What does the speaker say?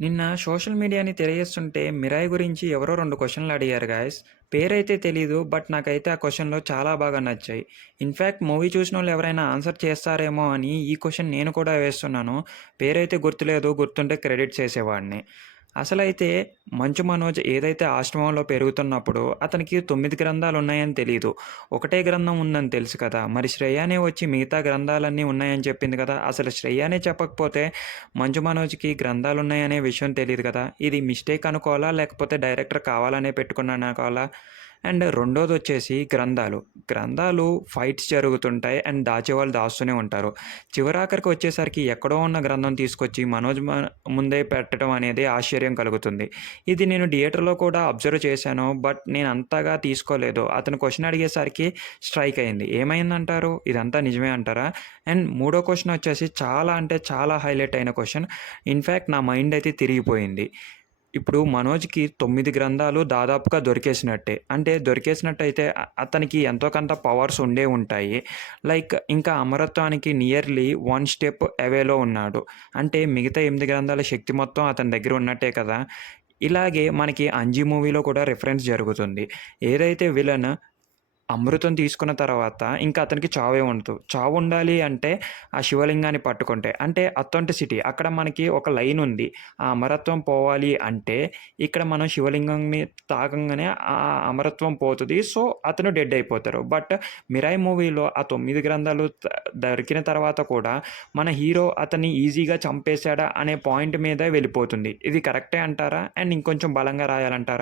నిన్న సోషల్ మీడియాని తిరగేస్తుంటే 'మిరాయ్' గురించి ఎవరో 2 క్వెషన్‌లు అడిగారు గాయ్స్. పేరైతే తెలీదు. బట్ నాకైతే ఆ క్వెషన్‌లు చాలా బాగా నచ్చాయి. ఇన్‌ఫాక్ట్ మూవీ చూసినోళ్ళు ఎవరైనా ఆన్సర్ చేస్తారేమో అని ఈ క్వెషన్ నేను కూడా వేస్తున్నాను. పేరైతే గుర్తులేదు. గుర్తుంటే క్రెడిట్స్ ఏసేవాడిని. అసలైతే 'మంచు మనోజ్' ఏదైతే ఆశ్రమంలో పెరుగుతున్నప్పుడు అతనికి 9 గ్రంథాలున్నాయని తెలీదు. ఒకటే గ్రంథం ఉందని తెలుసు కదా! మరి శ్రేయానే వచ్చి మిగతా గ్రంథాలన్నీ ఉన్నాయని చెప్పింది కదా! అసలు శ్రేయానే చెప్పకపోతే 'మంచు మనోజ్‌కి గ్రంథాలున్నాయనే విషయం తెలీదు కదా! ఇది మిస్టేక్ అనుకోవాలా? లేకపోతే డైరెక్టర్ కావాలనే పెట్టుకున్నాడనుకోవాలా? అండ్ రెండోదొచ్చేసి గ్రంథాలు. గ్రంథాలు ఫైట్స్ జరుగుతుంటాయి. అండ్ దాచేవాళ్ళు దాస్తూనే ఉంటారు. చివరాఖరికి వచ్చేసరికి ఎక్కడో ఉన్న గ్రంథం తీసుకొచ్చి మనోజ్ ముందే పెట్టడం అనేది ఆశ్చర్యం కలుగుతుంది. ఇది నేను థియేటర్‌లో కూడా అబ్జర్వ్ చేశాను. బట్ నేను అంతగా తీసుకోలేదు. అతను క్వెషన్ అడిగేసరికి స్ట్రైక్ అయింది. ఏమైందంటారు? ఇదంతా నిజమే అంటారా? అండ్ మూడో క్వెషన్ వచ్చేసి చాలా అంటే చాలా హైలైట్ అయిన క్వెషన్. ఇన్‌ఫాక్ట్ నా మైండ్ అయితే తిరిగిపోయింది. ఇప్పుడు 'మనోజ్‌కి' 9 గ్రంథాలు దాదాపుగా దొరికేసినట్టే. అంటే దొరికేసినట్టయితే అతనికి ఎంతో కొంత పవర్స్ ఉండే ఉంటాయి. లైక్ ఇంకా అమరత్వానికి నియర్లీ 1 స్టెప్ అవేలో ఉన్నాడు. అంటే మిగతా 8 గ్రంథాల శక్తి మొత్తం అతని దగ్గర ఉన్నట్టే కదా! ఇలాగే మనకి 'అంజీ' మూవీలో కూడా రిఫరెన్స్ జరుగుతుంది. ఏదైతే విలన్ అమృతం తీసుకున్న తర్వాత ఇంకా అతనికి చావే ఉండదు. చావుండాలి అంటే ఆ శివలింగాన్ని పట్టుకుంటే. అంటే అథెంటిసిటీ అక్కడ మనకి ఒక లైనుంది. ఆ అమరత్వం పోవాలి అంటే ఇక్కడ మనం శివలింగంని తాకంగానే ఆ అమరత్వం పోతది. సో, అతను డెడ్ అయిపోతారు. బట్ 'మిరాయ్' మూవీలో ఆ 9 గ్రంథాలు దొరికిన తర్వాత కూడా మన హీరో అతన్ని ఈజీగా చంపేసాడా అనే పాయింట్ మీదే వెళ్ళిపోతుంది. ఇది కరెక్టే అంటారా? అండ్ ఇంకొంచెం బలంగా రాయాలంటారా?